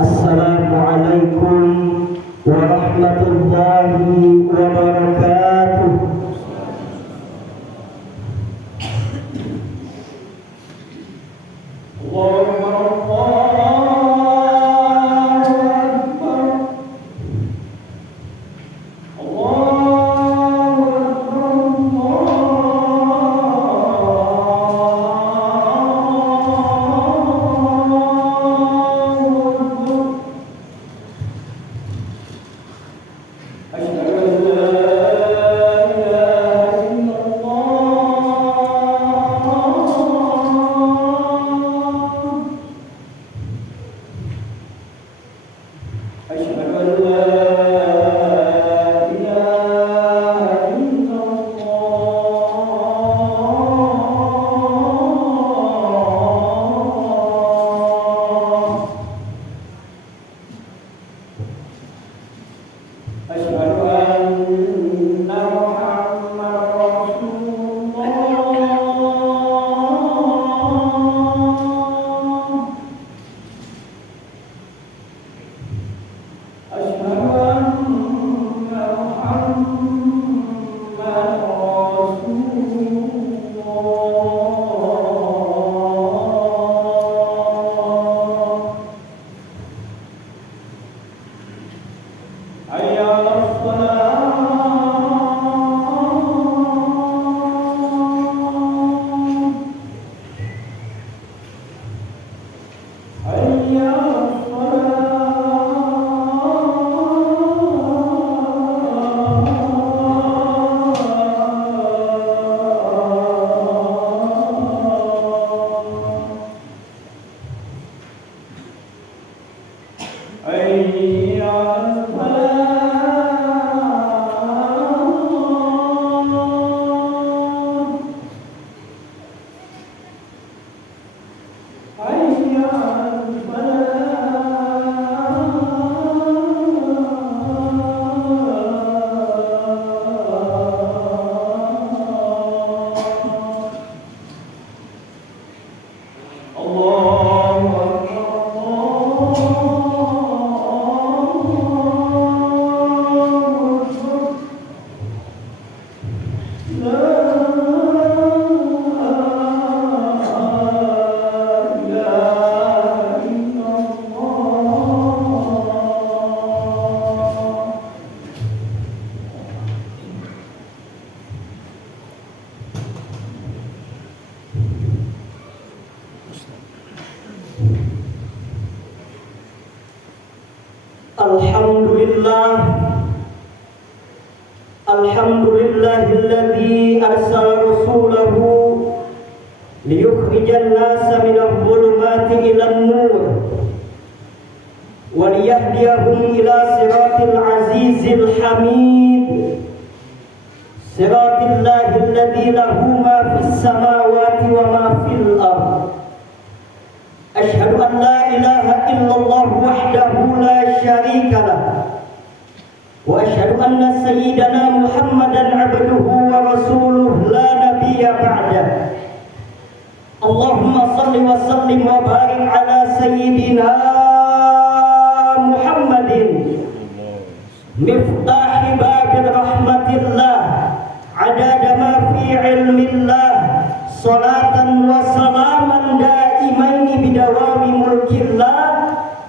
Assalamualaikum warahmatullahi wabarakatuh. Alhamdulillahilladzi arsala rasulahu liyukhrijan nasa minadh dhulumati ilan nur wa liyahdiyahum ila siratal العزيز الحميد صراط الله الذي له ما في السماوات وما في الأرض أشهد أن لا إله إلا الله وحده لا شريك له وأشهد أن سيدنا محمدا عبده ورسوله لا نبي بعده اللهم صل وسلم وبارك على سيدنا محمد مفتاح باب رحمة الله عدد ما في علم الله صلاة وسلاما دائمين بدوام ملك الله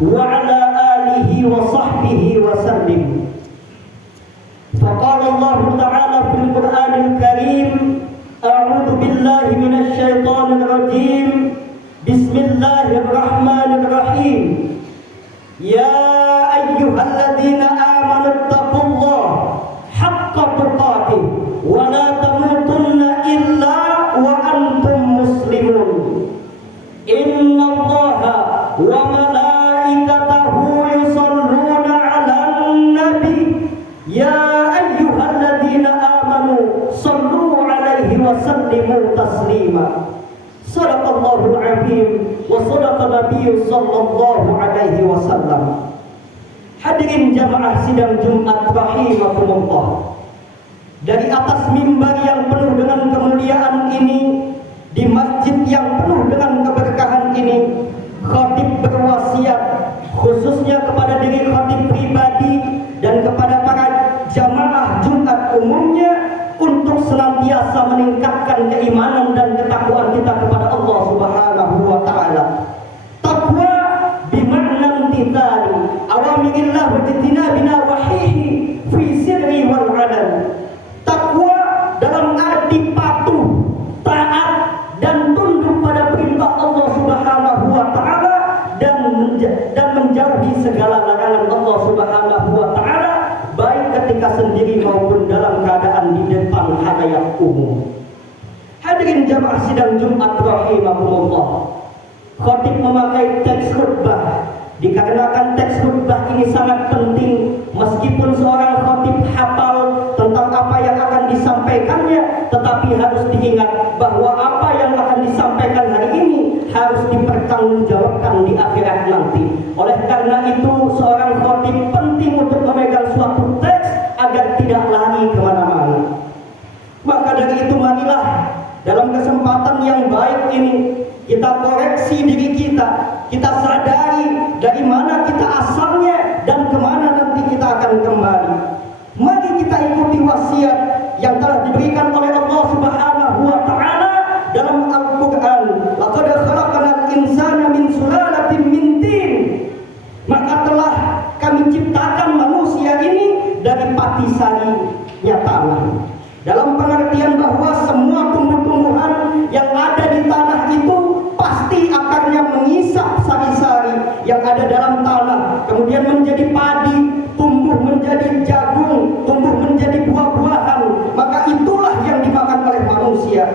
وعلى آله وصحبه وسلم فقال الله تعالى في القرآن الكريم أعوذ بالله من الشيطان الرجيم بسم الله الرحمن الرحيم يا أيها الذين آمنوا اتقوا الله حق تقاته ولا تموتن إلا وأنتم مسلمون إن الله وملائكته يصلون على النبي يا أيها الذين آمنوا صلوا عليه وسلموا تسليما صدق الله العظيم وصدق النبي صلى الله عليه وسلم. Hadirin jamaah sidang Jumat rahimakumullah. Dari atas mimbar yang penuh dengan kemuliaan ini, di masjid yang penuh dengan keberkahan ini, khatib berwasiat khususnya kepada diri khatib pribadi dan kepada para jamaah Jumat umumnya untuk senantiasa meningkatkan keimanan dan ketakwaan kita kepada Allah Subhanahu wa taala. Takwa bimakna imtithali awamirillah wa tijtinabina wahihi fi sirri wal alan. Takwa dalam arti patuh, taat dan tunduk pada perintah Allah Subhanahu wa taala dan menjauhi segala larangan Allah Subhanahu wa taala baik ketika sendiri maupun dalam keadaan di depan halayak umum. Hadirin jamaah sidang Jumat rahimakumullah. Khatib memakai teks khutbah dikarenakan teks khutbah ini sangat penting meskipun seorang khatib hafal tentang apa yang akan disampaikannya, tetapi harus diingat bahwa apa yang akan disampaikan hari ini harus dipertanggungjawabkan di akhirat nanti. Oleh karena itu seorang khatib penting untuk memegang suatu teks agar tidak lari kemana-mana. Maka dari itu marilah dalam kesempatan yang baik ini kita koreksi diri kita sadari dari mana kita asalnya dan kemana nanti kita akan kembali. Mari kita ikuti wasiat yang telah diberikan oleh Allah Subhanahu wa taala dalam Al-Qur'an. Laqad khalaqnal insana min sulalatin min tin. Maka telah kami ciptakan manusia ini dari pati sarinya tanah. Dalam pengertian bahwa semua tumbuh-tumbuhan yang ada di tanah itu pasti akarnya mengisap sari-sari yang ada dalam tanah, kemudian menjadi padi, tumbuh menjadi jagung, tumbuh menjadi buah-buahan. Maka itulah yang dimakan oleh manusia.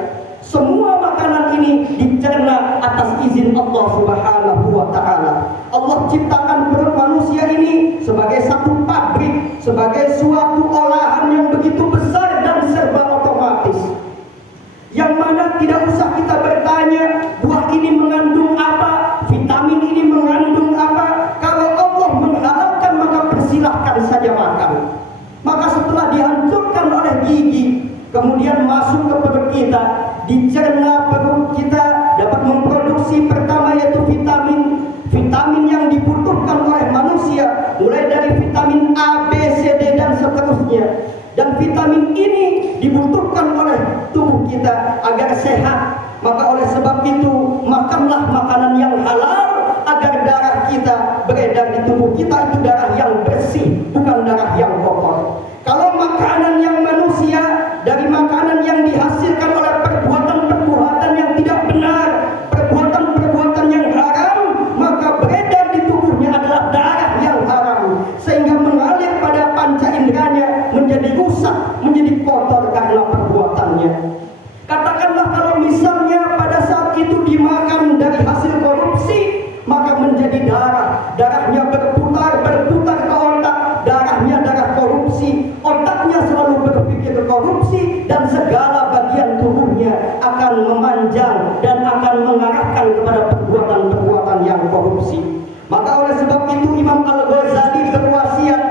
Semua makanan ini dicerna atas izin Allah Subhanahu wa taala. Allah ciptakan perut manusia ini sebagai satu pabrik, sebagai suatu olahan yang begitu besar dan serba otomatis. Yang mana tidak usah kita bertanya buah ini mengandung apa, vitamin ini mengandung apa. Kalau Allah menghalalkan maka persilahkan saja makan. Maka setelah dihancurkan oleh gigi, kemudian masuk ke perut kita, dicerna perut kita dapat memproduksi pertama yaitu vitamin yang dibutuhkan oleh manusia, mulai dari vitamin A, B, C, D dan seterusnya. Dan vitamin ini dibutuhkan oleh tubuh kita agar sehat. Maka oleh sebab itu makanlah makanan yang halal agar darah kita beredar di tubuh kita itu darah yang bersih, bukan darah yang kotor. Kalau makanan yang manusia dari makanan yang dihasilkan oleh perbuatan-perbuatan yang tidak benar, perbuatan-perbuatan yang haram, maka beredar di tubuhnya adalah darah yang haram, sehingga mengalir pada panca inderanya menjadi rusak, menjadi kotor karena perbuatannya. Katakanlah kalau misalnya pada saat itu dimakan dari hasil korupsi, maka menjadi darahnya berputar ke otak, darahnya darah korupsi. berpikir korupsi, dan segala bagian tubuhnya akan memanjang dan akan mengarahkan kepada perbuatan-perbuatan yang korupsi. Maka oleh sebab itu Imam Al-Ghazali berwasiat,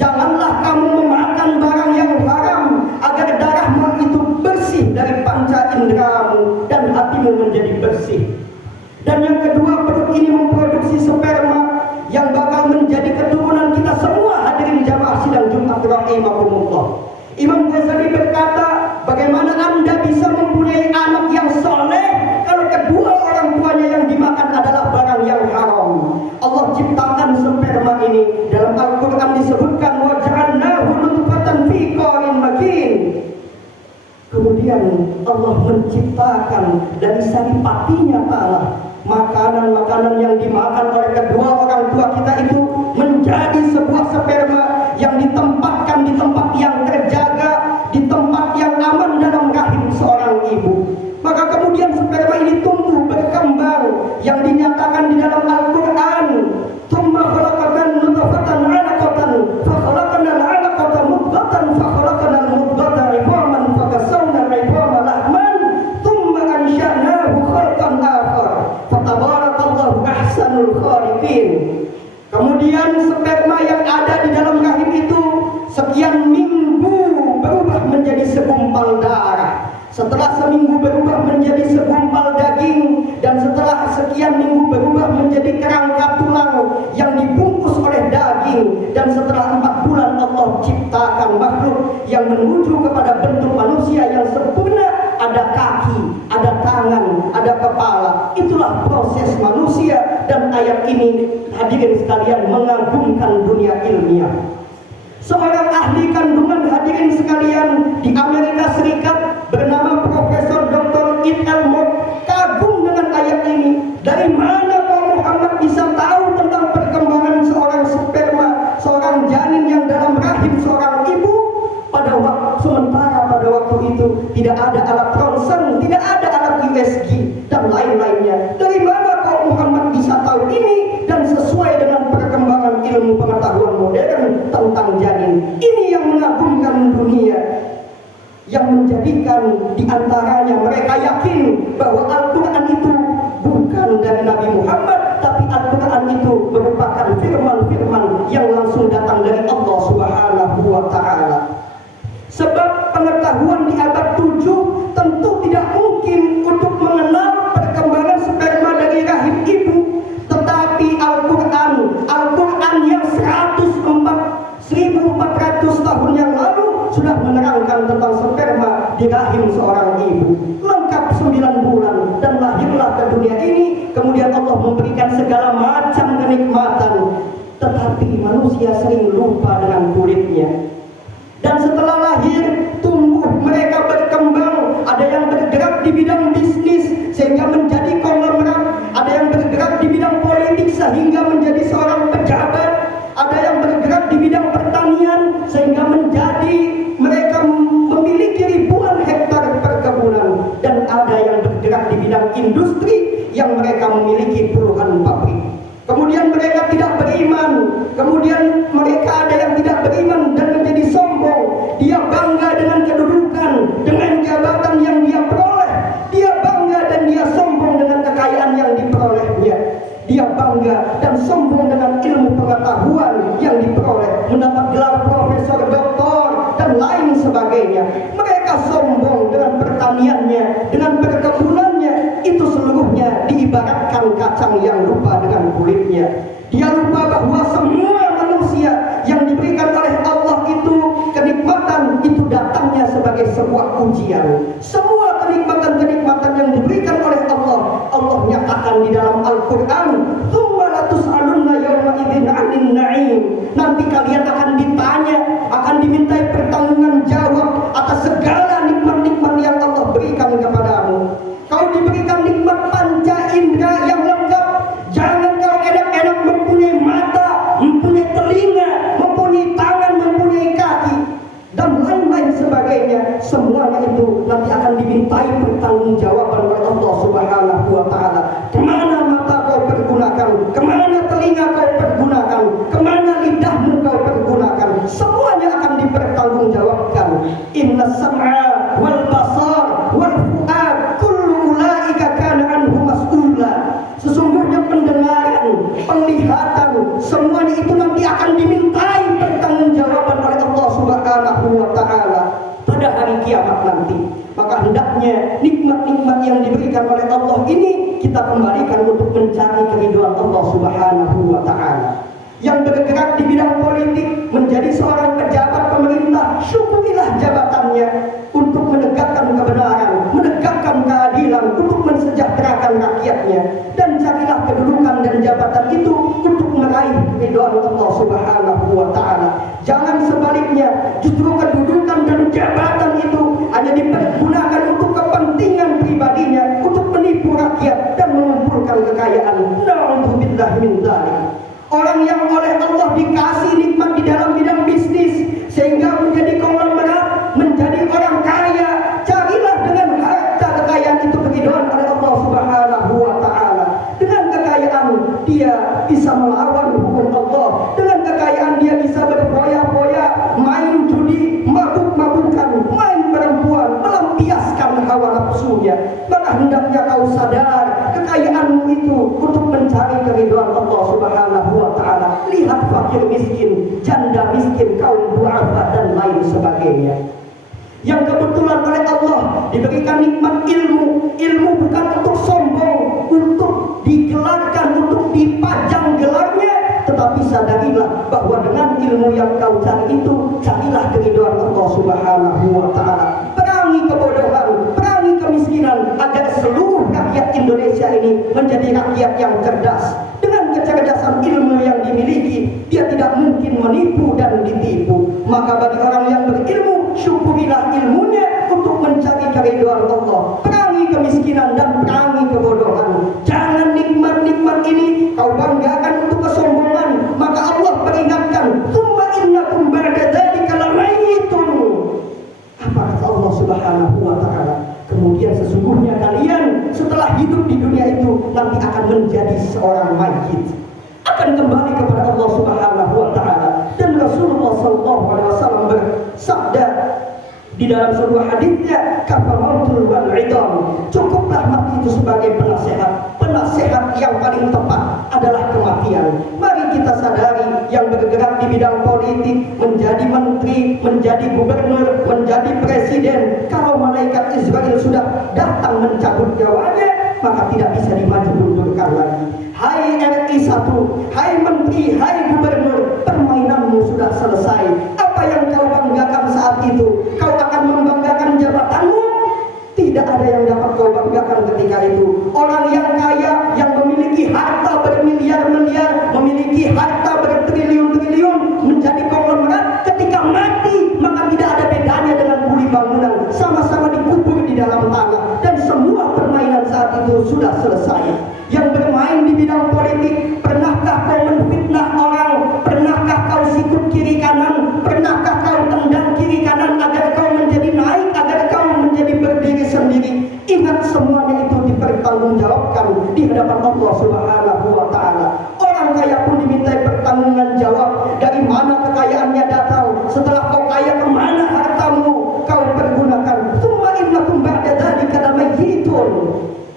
janganlah kamu memakan barang yang haram agar darahmu itu bersih dari panca inderamu dan hatimu menjadi bersih. Dan yang kedua, perut ini memproduksi sperma yang bakal menjadi keturunan kita semua. Hadirin jamaah sidang Jumat rahimakumullah. Imam Ghazali berkata, bagaimana Anda bisa mempunyai anak yang soleh kalau kedua orang tuanya yang dimakan adalah barang yang haram? Allah ciptakan sperma ini, dalam Al-Quran disebutkan wa ja'alnahu nutfatan fi qararin makin. Kemudian Allah menciptakan dari saripatinya tanah makanan-makanan yang dimakan oleh kedua orang tua kita itu menjadi sebuah sperma yang ditempatkan di tempat yang terjaga, di tempat yang aman dalam rahim seorang ibu. Maka kemudian sperma ini tumbuh berkembang yang dinyatakan di dalam Al-Quran, tsumma khalaqnal nutfatan 'alaqatan fa khalaqnal 'alaqata mudghatan fa khalaqnal mudghata 'idhaman fa kasawna 'idhama lahman tsumma ansha'nahu khalqan akhar fa tabarakallahu ahsanul khaliqin. Kemudian sperma yang ada di dalam rahim itu sekian minggu berubah menjadi segumpal darah. Setelah seminggu berubah menjadi segumpal daging, dan setelah sekian minggu berubah menjadi kerangka tulang yang dibungkus oleh daging, dan setelah 4 bulan Allah ciptakan makhluk yang menuju kepada bentuk manusia yang sempurna. Ada kaki, ada tangan, ada kepala. Itulah proses manusia, dan ayat ini hadirin sekalian mengagumkan dunia ilmiah. Seorang ahli kandungan hadirin sekalian di Amerika Serikat bernama Profesor Dr. Ed Elmore kagum dengan ayat ini. Dari mana Pak Muhammad bisa tahu tentang perkembangan seorang sperma, seorang janin yang dalam rahim seorang ibu? Sementara pada waktu itu tidak ada alat ronsen, tidak ada alat USG dan lain-lainnya. Dari mana Pak Muhammad bisa tahu ini? Dan sesuai dengan perkembangan ilmu pengetahuan modern tentang janin, ini yang mengagumkan dunia, yang menjadikan diantaranya mereka yakin bahwa Al-Quran itu bukan dari Nabi Muhammad, tapi Al-Quran itu merupakan firman-firman yang langsung datang dari Allah Subhanahu wa Ta'ala. Sebab pengetahuan di abad 7 tentu tidak mungkin untuk mengenal perkembangan sperma dari rahim ibu, tetapi Al-Quran yang 1400 tahun yang lalu sudah menerangkan tentang sperma di rahim seorang ibu. Lengkap 9 bulan dan lahirlah ke dunia ini. Kemudian Allah memberikan segala macam kenikmatan, tetapi manusia sering lupa dengan kulitnya. Dan setelah lahir, tumbuh, mereka berkembang. Ada yang bergerak di bidang bisnis sehingga menjadi konglomerat, ada yang bergerak di bidang politik sehingga menjadi seorang pejabat, ada yang bergerak di bidang pertanian sehingga menjadi mereka memiliki ribuan hektar perkebunan, dan ada yang bergerak di bidang industri yang mereka memiliki puluhan pabrik. Kemudian mereka tidak beriman, kemudian mereka ada yang tidak beriman dan menjadi sombong. Dia bangga dengan kedudukan, dengan jabatan yang dia peroleh. Dia bangga dan dia sombong dengan kekayaan yang diperolehnya. Dia bangga dan sombong dengan ilmu pengetahuan yang diperoleh, mendapat gelar profesor, doktor, dan lain sebagainya. Mereka sombong dengan pertaniannya, dengan perkebunannya. Itu seluruhnya diibaratkan kacang yang lupa dengan kulitnya. Dia lupa bahwa semua manusia yang diberikan oleh Allah itu kenikmatan itu datangnya sebagai sebuah ujian. Semua kenikmatan-kenikmatan yang diberikan oleh Allah, Allah nyatakan di dalam Al-Quran, "Tsumma latus'alunna yawma idzin 'anil na'im." Nanti kalian akan ditanya, akan dimintai pertanggungan jawab atas segala nikmat-nikmat yang Allah berikan kepadamu. Kau diberikan nikmat panca indera yang lengkap. Jangan kau enak-enak mempunyai mata, mempunyai telinga, mempunyai tangan, mempunyai kaki, dan lain-lain sebagainya. Semuanya itu nanti akan dimintai pertanggungjawaban oleh Allah Subhanahu wa Ta'ala. Kemana mata kau pergunakan? Kemana telinga kau pergunakan? Kemana lidahmu kau pergunakan? Semuanya akan dipertanggungjawabkan. sam'a wal basar wal fu'ad kullu ulaika kana anhu mas'ula. Sesungguhnya pendengaran, penglihatan, semuanya itu nanti akan dimintai pertanggungjawaban oleh Allah Subhanahu wa taala pada hari kiamat nanti. Maka hendaknya nikmat-nikmat yang diberikan oleh Allah ini kita kembalikan untuk mencari keridhaan Allah Subhanahu wa taala. Yang bergerak di bidang politik menjadi seorang pejabat pemerintah, syukurilah jabatannya untuk menegakkan kebenaran, menegakkan keadilan, untuk mensejahterakan rakyatnya, dan carilah kedudukan dan jabatan itu untuk meraih keridhaan Allah Subhanahu wa taala. Jangan sebaliknya, justru kedudukan dan jabatan itu hanya dipergunakan untuk kepentingan pribadinya, untuk menipu rakyat dan mengumpulkan kekayaan. Na'udzubillah min dzalik. Orang yang oleh Allah dikasih nikmat di dalam bidang bisnis sehingga menjadi konglomerat, menjadi orang kaya, carilah dengan harta kekayaan itu keridhaan oleh Allah Subhanahu wa taala. Dengan kekayaan dia bisa melawan hukum Allah, dengan kekayaan dia bisa berfoya-foya, main judi, mabuk-mabukan, main perempuan, melampiaskan hawa nafsunya. Maka hendaknya kau sadar kekayaanmu itu untuk mencari keridhaan Allah Subhanahu wa taala. Lihat fakir miskin, janda miskin, kaum du'afa dan lain sebagainya. Yang kebetulan oleh Allah diberikan nikmat ilmu. Ilmu bukan untuk sombong, untuk digelarkan, untuk dipajang gelarnya, tetapi sadarilah bahwa dengan ilmu yang kau cari itu, carilah keridhaan Allah Subhanahu wa taala. Perangi kebodohan, perangi kemiskinan agar seluruh rakyat Indonesia ini menjadi rakyat yang cerdas. Dengan kecerdasan ilmu yang dimiliki, dia tidak mungkin menipu dan ditipu. Maka bagi orang yang berilmu, syukurilah ilmunya untuk mencari keridhaan Allah. Perangi kemiskinan dan perangi kebodohan. Jangan nikmat-nikmat ini kau banggakan untuk kesombongan. Maka Allah peringatkan, "Tsumma innakum ba'da dzalika lamayitun." Apa kata Allah Subhanahu wa taala? Kemudian sesungguhnya kalian setelah hidup di dunia itu nanti akan menjadi seorang mayit, akan kembali kepada Allah Subhanahu wa taala. Dan Rasulullah sallallahu alaihi wasallam bersabda di dalam sebuah hadisnya, "Kafamautul wal idam." Cukuplah mati itu sebagai penasehat. Penasehat yang paling tepat adalah kematian. Mari kita sadari, yang bergerak di bidang politik, menjadi menteri, menjadi gubernur, menjadi presiden, kalau malaikat Israel sudah datang mencabut nyawanya, maka tidak bisa dimaju mundurkan lagi. Hai RI 1, hai menteri, hai gubernur, permainanmu sudah selesai. Apa yang kau banggakan saat itu? Kau akan membanggakan jabatanmu? Tidak ada yang dapat kau banggakan ketika itu. Orang yang kaya, yang memiliki harta bermiliar-miliar, memiliki harta bertriliun-triliun, menjadi konglomerat, ketika mati maka tidak ada bedanya dengan kuli bangunan, sama-sama dikubur di dalam tanah, dan semua permainan saat itu sudah selesai. Yang bermain di bidang politik, pernahkah kau menfitnah orang? Pernahkah kau sikut kiri kanan? Pernahkah kau tendang kiri kanan agar kau menjadi naik, agar kau menjadi berdiri sendiri? Ingat, semuanya itu dipertanggungjawabkan di hadapan Allah Subhanahu wa taala. Orang kaya pun dimintai pertanggungjawaban jawab. Dari mana kekayaannya datang? Setelah kau kaya, kemana hartamu kau pergunakan? Tsumma innakum ba'da dzalika lamayitun.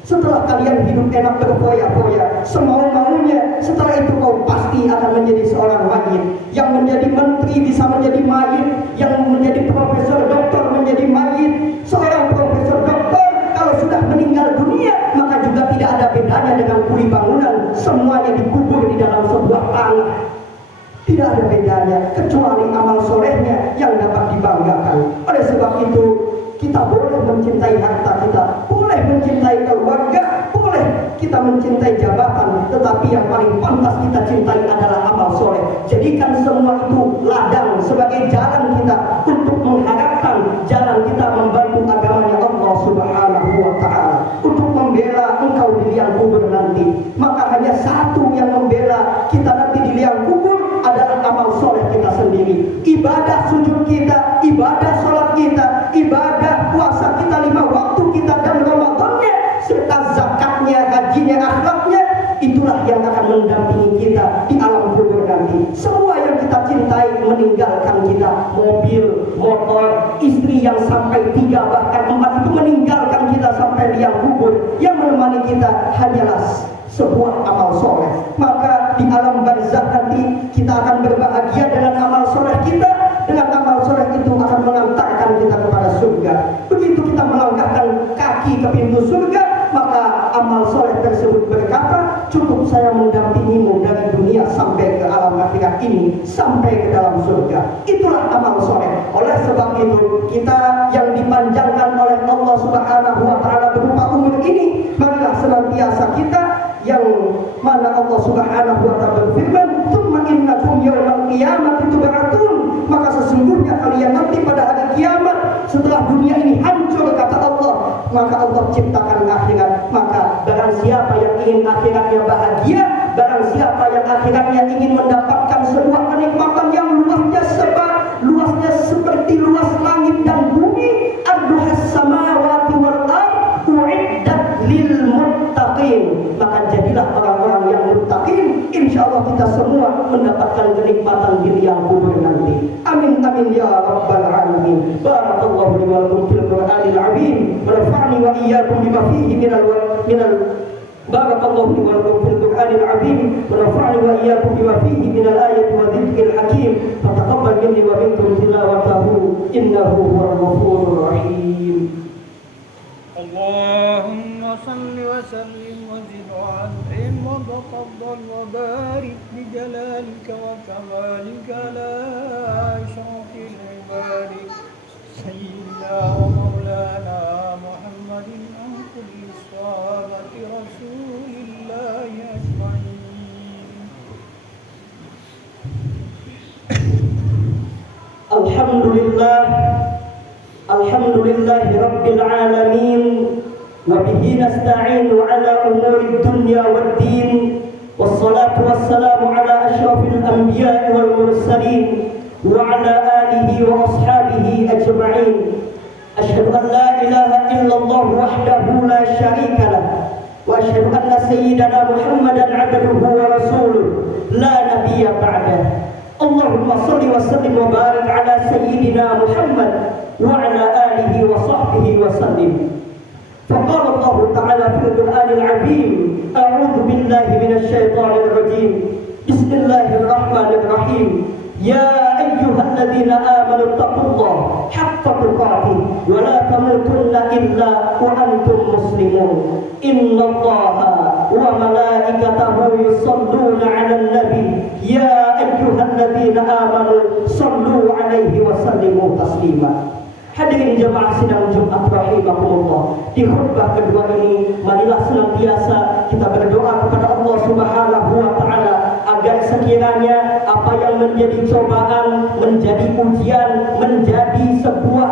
Setelah kalian hidup enak berfoya-foya, semau-maunya, setelah itu kau pasti akan menjadi seorang mayit. Yang menjadi menteri bisa menjadi mayit, yang menjadi profesor doktor menjadi mayit. Seorang profesor doktor kalau sudah meninggal dunia, maka juga tidak ada bedanya dengan kuli bangunan, semuanya dikubur di dalam sebuah tanah. Tidak ada bedanya kecuali amal solehnya yang dapat dibanggakan. Oleh sebab itu, kita boleh mencintai harta kita, boleh mencintai keluarga, boleh kita mencintai jabatan, tetapi yang paling pantas kita cintai adalah amal soleh. Jadikan semua itu ladang sebagai jalan kita untuk mengharapkan jalan kita membantu agamanya Allah Subhanahu wa taala, untuk membela engkau di liang kubur nanti. Maka hanya satu yang membela kita nanti di liang kubur adalah amal soleh kita sendiri. Ibadah sujud kita, ibadah sholat kita, ibadah puasa kita 5 waktu kita dan Ramadannya, serta zakatnya, hajinya, akhlaknya, itulah yang akan mendampingi kita di alam kubur nanti. Semua yang kita cintai meninggalkan kita, mobil, motor, istri rezeki yang sampai 3 bahkan 4 itu meninggalkan kita sampai liang kubur. Yang menemani kita hanyalah sebuah amal soleh. Maka di alam barzakh nanti kita akan berbahagia dengan amal soleh kita. Dengan amal soleh itu akan mengantarkan kita kepada surga. Begitu kita melangkahkan kaki ke pintu surga, maka amal soleh tersebut berkata, cukup saya mendampingimu dari dunia sampai ke alam akhirat ini, sampai ke dalam surga. Itulah amal soleh. Oleh sebab itu, kita yang dipanjangkan oleh Allah Subhanahu wa Ta'ala berupa umur ini, marilah senantiasa kita yang mana Allah Subhanahu wa Ta'ala berfirman, "Tsumma innakum yaumal qiyamati tub'atsun." Maka sesungguhnya kalian nanti pada hari kiamat, setelah dunia ini hancur kata Allah, maka Allah ciptakan akhirat. Maka barang siapa yang ingin akhiratnya bahagia, barang siapa yang akhiratnya ingin mendapatkan sebuah kenikmatan yang luasnya seperti luas langit dan bumi, arduhas samawati wal ard uiddat lil muttaqin, maka jadilah orang-orang yang muttaqin. Insyaallah kita semua mendapatkan kenikmatan di liang kubur nanti. Amin amin ya rabbal alamin. Barakallahu li wa lakum fil Qur'anil azim wa nafa'ni wa iyyakum bima fihi minal barakallahu li wa lakum fil Qur'anil azim wa nafa'ni wa iyyakum bima fihi minal ayati wa dzikril hakim. Fataqabbal minni wa minkum tilawatahu innahu huwal ghafurur rahim. Allahumma salli wa sallim wa zid wa an'im wa taqabbal wa barik bi jalalika wa kamalika la asyrafil ibadi sayyidina wa maulana Muhammadin an kulli sahabati rasulillahi ajma'in. Alhamdulillahi rabbil alamin. وبه نستعين على أمور الدنيا والدين والصلاة والسلام على أشرف الأنبياء والمرسلين وعلى آله وأصحابه أجمعين. أشهد أن لا إله إلا الله وحده لا شريك له وأشهد أن سيدنا محمدا عبده ورسوله لا نبي بعده. اللهم صل وسلم وبارك على سيدنا محمد وعلى آله وصحبه وسلم. فقال الله تعالى في القرآن العظيم: أعوذ بالله من الشيطان الرجيم. بسم الله الرحمن الرحيم. يا أيها الذين آمنوا اتقوا الله حق تقاته ولا تموتن إلا وأنتم مسلمون. إن الله وملائكته يصلون على النبي يا أيها الذين آمنوا صلوا عليه وسلموا تسليما. Hadirin jemaah sidang Jumat rahimakumullah. Di khutbah kedua ini, marilah senantiasa kita berdoa kepada Allah Subhanahu wa Ta'ala agar sekiranya apa yang menjadi cobaan, menjadi ujian, menjadi sebuah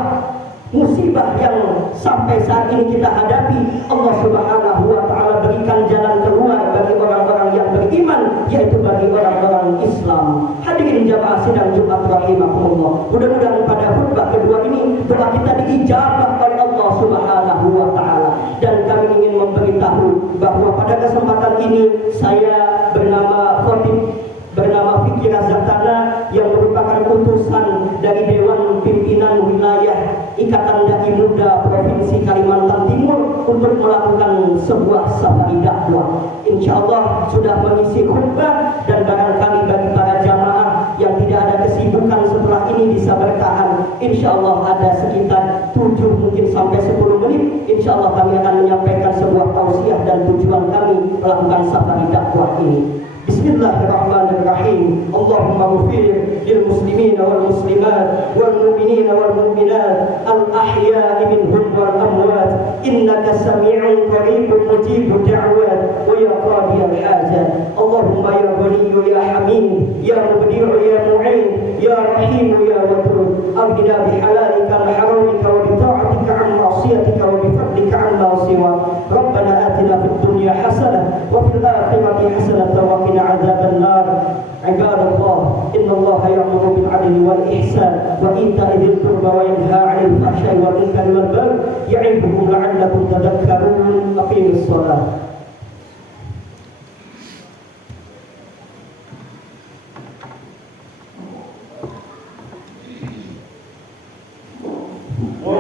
musibah yang sampai saat ini kita hadapi, Allah Subhanahu wa Ta'ala berikan jalan keluar bagi orang-orang yang beriman, yaitu bagi orang-orang Islam. Hadirin jamaah sidang Jumat rahimakumullah. Mudah-mudahan pada khutbah kedua ini doa kita diijabah oleh Allah Subhanahu wa Ta'ala. Dan kami ingin memberitahu bahwa pada kesempatan ini saya bernama Fikri Razatana yang merupakan utusan dari Dewan Pimpinan Wilayah Ikatan Dai Muda Provinsi Kalimantan Timur untuk melakukan sebuah safari dakwah. InsyaAllah sudah mengisi khutbah, dan barangkali bagi para jamaah yang tidak ada kesibukan setelah ini bisa bertahan. InsyaAllah ada sekitar 7 mungkin sampai 10 menit. InsyaAllah kami akan menyampaikan sebuah tausiah dan tujuan kami melakukan safari dakwah ini. Bismillahirrahmanirrahim. Allahumma ghfir lil muslimina wal muslimat wal mu'minina wal mu'minat al ahya'i minhum wal amwat innaka sami'un qaribun mujibud da'wat wa ya qadiyal hajat. Allahumma ya ghaniyu ya hamid ya mubdi'u ya mu'in ya rahim ya wadud ahdina bihalalika wa haramika wa bi ta'atika an ma'siyatika wa bi fadlika an ma'siwa. Rabbana atina fid dunya hasanah wa fil akhirati hasanah wa qina عذاب النار. عباد الله إن الله يأمر بالعدل والإحسان وإيتاء ذي القربى وينهى عن الفحشاء والمنكر والبغي يعظكم لعلكم تذكرون. أقيموا الصلاة. wa